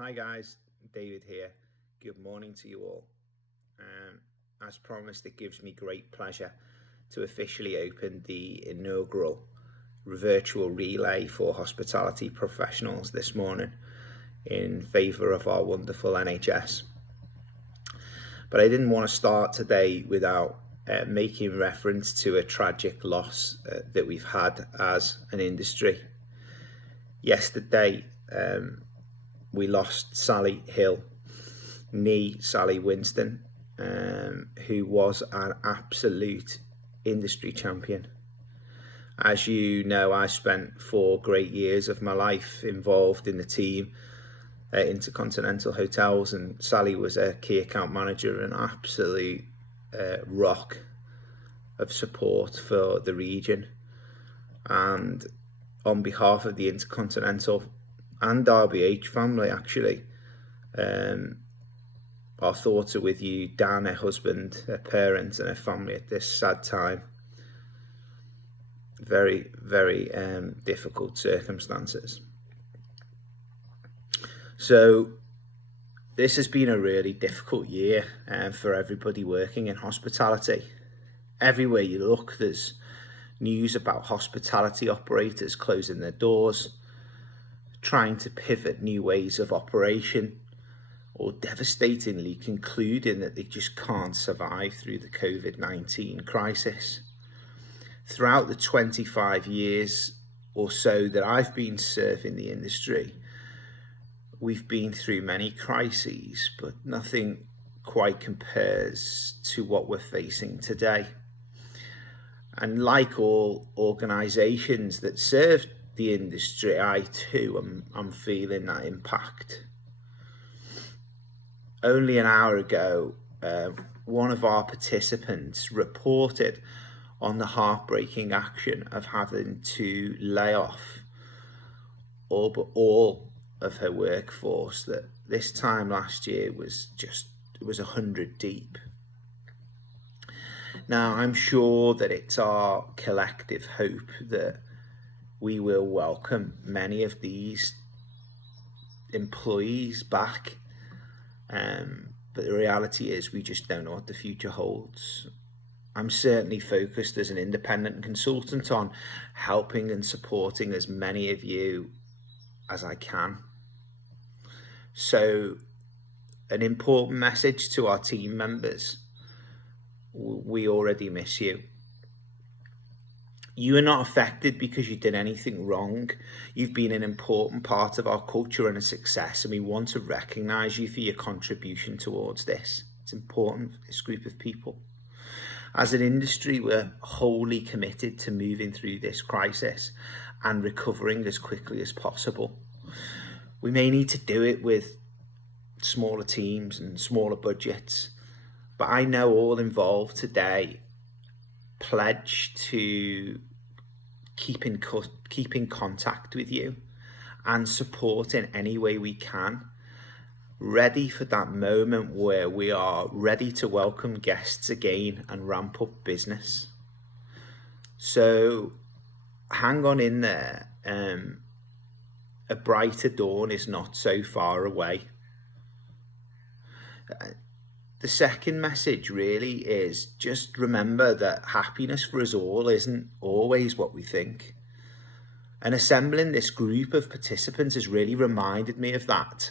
Hi guys, David here. Good morning to you all. As promised, it gives me great pleasure to officially open the inaugural virtual relay for hospitality professionals this morning in favour of our wonderful NHS. But I didn't want to start today without making reference to a tragic loss that we've had as an industry. Yesterday, we lost Sally Hill, nee Sally Winston, who was an absolute industry champion. As you know, I spent 4 great years of my life involved in the team at Intercontinental Hotels, and Sally was a key account manager, an absolute rock of support for the region. And on behalf of the Intercontinental and RBH family, actually, our thoughts are with you, Dan, her husband, her parents and her family at this sad time. Very, very difficult circumstances. So this has been a really difficult year for everybody working in hospitality. Everywhere you look, there's news about hospitality operators closing their doors, trying to pivot new ways of operation, or devastatingly concluding that they just can't survive through the COVID-19 crisis. Throughout the 25 years or so that I've been serving the industry, we've been through many crises, but nothing quite compares to what we're facing today. And like all organisations that serve the industry, I too am feeling that impact. Only an hour ago, one of our participants reported on the heartbreaking action of having to lay off all of her workforce, that this time last year was 100 deep. Now, I'm sure that it's our collective hope that we will welcome many of these employees back, but the reality is we just don't know what the future holds. I'm certainly focused as an independent consultant on helping and supporting as many of you as I can. So, an important message to our team members: we already miss you. You are not affected because you did anything wrong. You've been an important part of our culture and a success, and we want to recognise you for your contribution towards this. It's important for this group of people. As an industry, we're wholly committed to moving through this crisis and recovering as quickly as possible. We may need to do it with smaller teams and smaller budgets, but I know all involved today pledge to keep in contact with you and support in any way we can, ready for that moment where we are ready to welcome guests again and ramp up business. So hang on in there. A brighter dawn is not so far away. The second message really is just remember that happiness for us all isn't always what we think. And assembling this group of participants has really reminded me of that.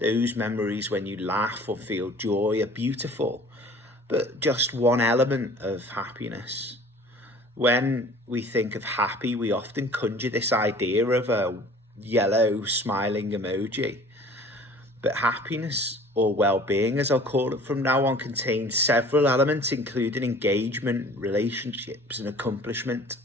Those memories when you laugh or feel joy are beautiful, but just one element of happiness. When we think of happy, we often conjure this idea of a yellow smiling emoji. But happiness, or well-being as I'll call it from now on, contains several elements, including engagement, relationships and accomplishment.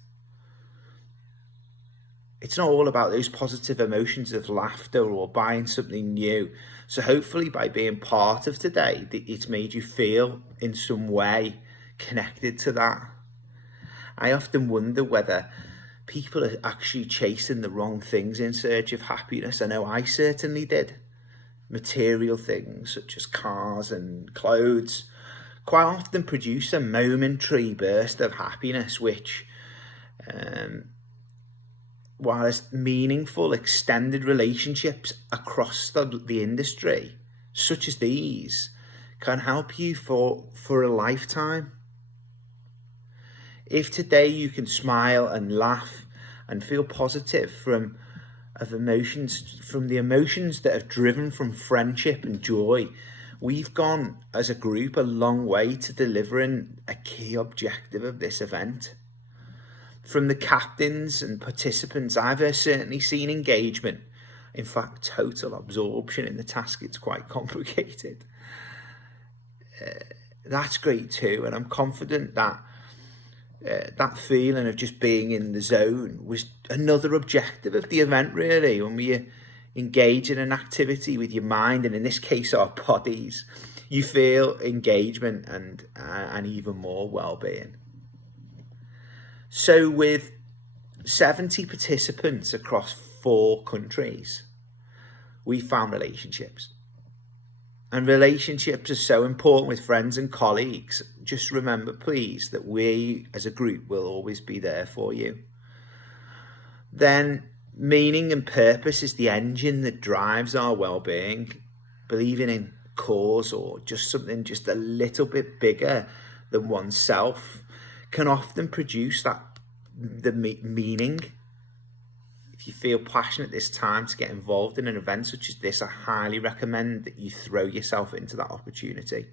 It's not all about those positive emotions of laughter or buying something new. So hopefully by being part of today, it's made you feel in some way connected to that. I often wonder whether people are actually chasing the wrong things in search of happiness. I know I certainly did. Material things such as cars and clothes quite often produce a momentary burst of happiness, which whilst meaningful extended relationships across the industry, such as these, can help you for a lifetime. If today you can smile and laugh and feel positive from the emotions that have driven from friendship and joy, we've gone as a group a long way to delivering a key objective of this event. From the captains and participants, I've certainly seen engagement, in fact total absorption in the task. It's quite complicated. That's great too, and I'm confident that that feeling of just being in the zone was another objective of the event, really. When we engage in an activity with your mind, and in this case our bodies, you feel engagement and even more well-being. So with 70 participants across 4 countries, we found relationships. And relationships are so important with friends and colleagues. Just remember, please, that we as a group will always be there for you. Then meaning and purpose is the engine that drives our well-being. Believing in cause or just something just a little bit bigger than oneself can often produce the meaning. If you feel passionate this time to get involved in an event such as this, I highly recommend that you throw yourself into that opportunity.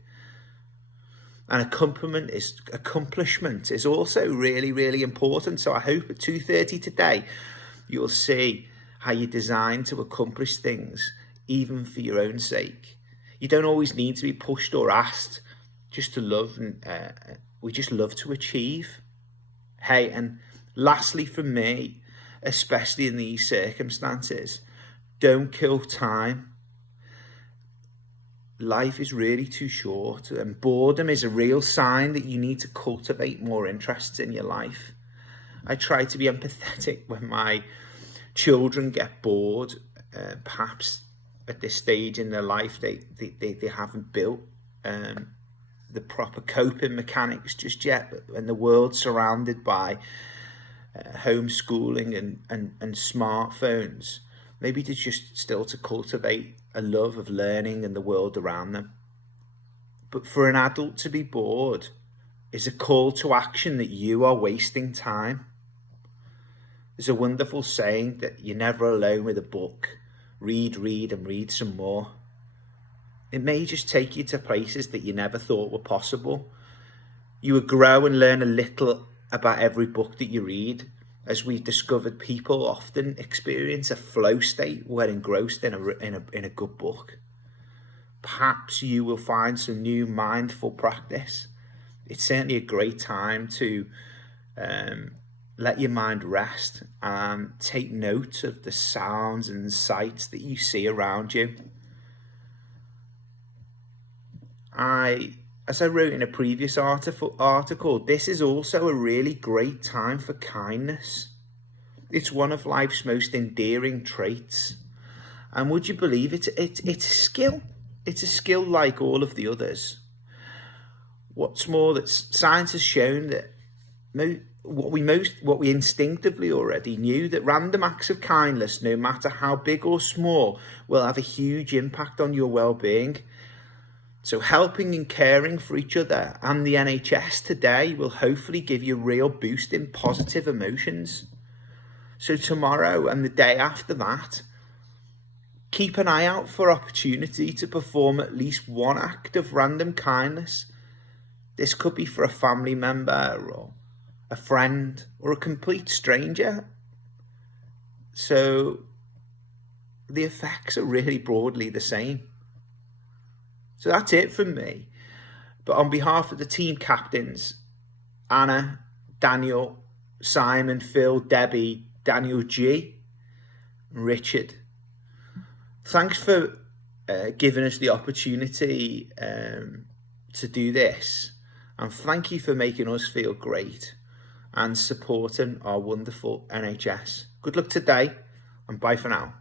And accomplishment is also really, really important. So I hope at 2:30 today, you'll see how you're designed to accomplish things, even for your own sake. You don't always need to be pushed or asked just to love, and we just love to achieve. Hey, and lastly from me, especially in these circumstances, don't kill time. Life is really too short, and boredom is a real sign that you need to cultivate more interests in your life. I try to be empathetic when my children get bored. Perhaps at this stage in their life they haven't built the proper coping mechanics just yet, but when the world's surrounded by homeschooling and smartphones, maybe it's just still to cultivate a love of learning and the world around them. But for an adult to be bored is a call to action that you are wasting time. There's a wonderful saying that you're never alone with a book. Read, and read some more. It may just take you to places that you never thought were possible. You will grow and learn a little about every book that you read. As we discovered, people often experience a flow state when engrossed in a good book. Perhaps you will find some new mindful practice. It's certainly a great time to let your mind rest and take note of the sounds and sights that you see around you. As I wrote in a previous article, this is also a really great time for kindness. It's one of life's most endearing traits. And would you believe it? It's a skill. It's a skill like all of the others. What's more, that science has shown that what we instinctively already knew, that random acts of kindness, no matter how big or small, will have a huge impact on your well-being. So helping and caring for each other and the NHS today will hopefully give you a real boost in positive emotions. So tomorrow and the day after that, keep an eye out for opportunity to perform at least one act of random kindness. This could be for a family member or a friend or a complete stranger. So the effects are really broadly the same. So that's it from me. But on behalf of the team captains, Anna, Daniel, Simon, Phil, Debbie, Daniel G, Richard, thanks for giving us the opportunity to do this. And thank you for making us feel great and supporting our wonderful NHS. Good luck today, and bye for now.